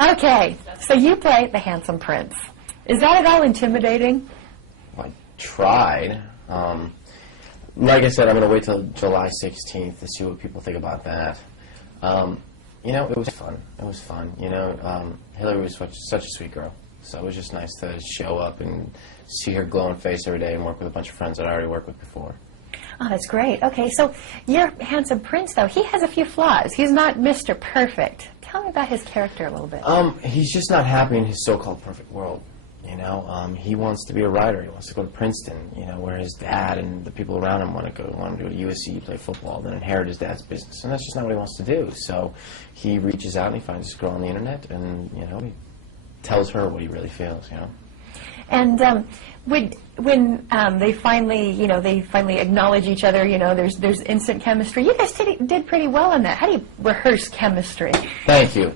Okay, so you play the handsome prince. Is that at all intimidating? Well, I tried. Like I said, I'm going to wait till July 16th to see what people think about that. You know, it was fun. It was fun. You know, Hillary was such a sweet girl. So it was just nice to show up and see her glowing face every day and work with a bunch of friends that I already worked with before. Oh, that's great. Okay, so your handsome prince, though, he has a few flaws. He's not Mr. Perfect. Tell me about his character a little bit. He's just not happy in his so-called perfect world. You know, he wants to be a writer. He wants to go to Princeton. You know, where his dad and the people around him want him to go to USC, play football, then inherit his dad's business, and that's just not what he wants to do. So he reaches out and he finds this girl on the internet, and you know, he tells her what he really feels. You know. And when they finally acknowledge each other, you know, there's instant chemistry. You guys did pretty well on that. How do you rehearse chemistry? Thank you.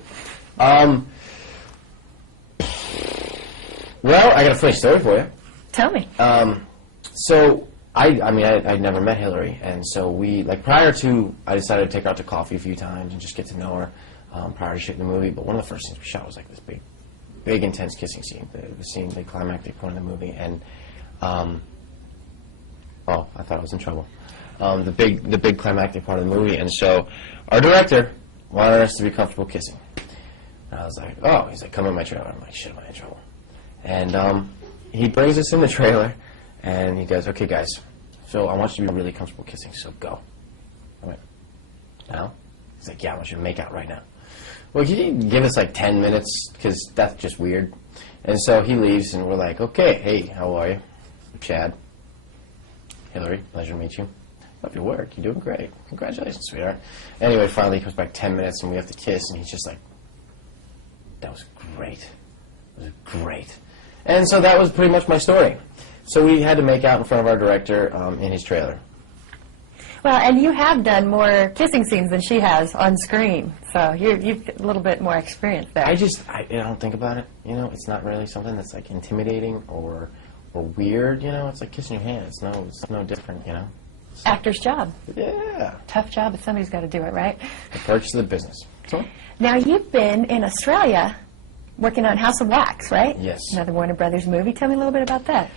Well, I got a funny story for you. Tell me. So I'd never met Hillary, and so prior to, I decided to take her out to coffee a few times and just get to know her prior to shooting the movie. But one of the first things we shot was like this big intense kissing scene, the climactic point of the movie, and oh, I thought I was in trouble. The big climactic part of the movie, and so our director wanted us to be comfortable kissing. And I was like, oh, he's like, come in my trailer. I'm like, shit, am I in trouble? And he brings us in the trailer, and he goes, okay, guys, so I want you to be really comfortable kissing, so go. I went, now? He's like, yeah, I want you to make out right now. Well, can you give us like 10 minutes, because that's just weird. And so he leaves, and we're like, okay, hey, how are you? Chad. Hillary, pleasure to meet you. Love your work. You're doing great. Congratulations, sweetheart. Anyway, finally he comes back 10 minutes, and we have to kiss, and he's just like, that was great. It was great. And so that was pretty much my story. So we had to make out in front of our director in his trailer. Well, and you have done more kissing scenes than she has on screen, so you've a little bit more experience there. I don't think about it. You know, it's not really something that's like intimidating or weird. You know, it's like kissing your hand. It's no different. You know. Actor's job. Yeah. Tough job, but somebody's got to do it, right? The perks of the business. So. Now you've been in Australia working on House of Wax, right? Yes. Another Warner Brothers movie. Tell me a little bit about that.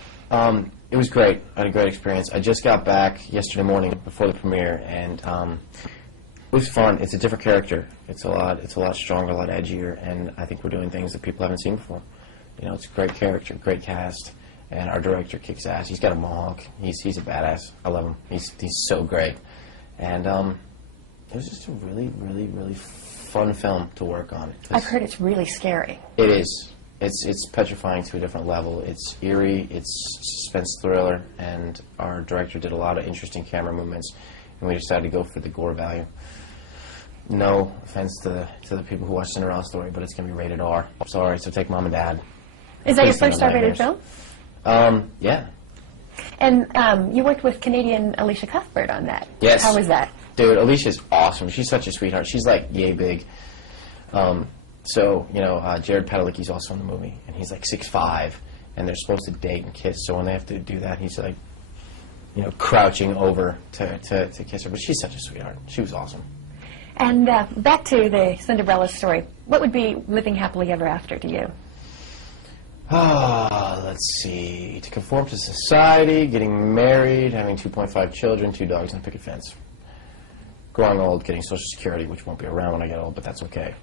It was great. I had a great experience. I just got back yesterday morning before the premiere, and it was fun. It's a different character. It's a lot stronger, a lot edgier, and I think we're doing things that people haven't seen before. You know, it's a great character, great cast, and our director kicks ass. He's got a mohawk. He's a badass. I love him. He's so great, and it was just a really, really, really fun film to work on. I've heard it's really scary. It is. It's petrifying to a different level. It's eerie, it's suspense thriller, and our director did a lot of interesting camera movements, and we decided to go for the gore value. No offense to the people who watch Cinderella story, but it's going to be rated R. Sorry, so take mom and dad. Is that your first R-rated film? Yeah. And you worked with Canadian Alicia Cuthbert on that. Yes. How was that? Dude, Alicia's awesome. She's such a sweetheart. She's like yay big. So, you know, Jared Padalecki's also in the movie, and he's like 6'5", and they're supposed to date and kiss, so when they have to do that, he's like, you know, crouching over to kiss her, but she's such a sweetheart. She was awesome. And back to the Cinderella story, what would be living happily ever after to you? Let's see, to conform to society, getting married, having 2.5 children, 2 dogs, and a picket fence. Growing old, getting Social Security, which won't be around when I get old, but that's okay.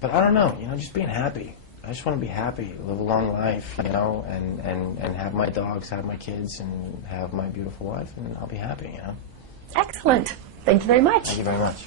But I don't know, you know, just being happy. I just want to be happy, live a long life, you know, and have my dogs, have my kids, and have my beautiful wife, and I'll be happy, you know. Excellent. Thank you very much. Thank you very much.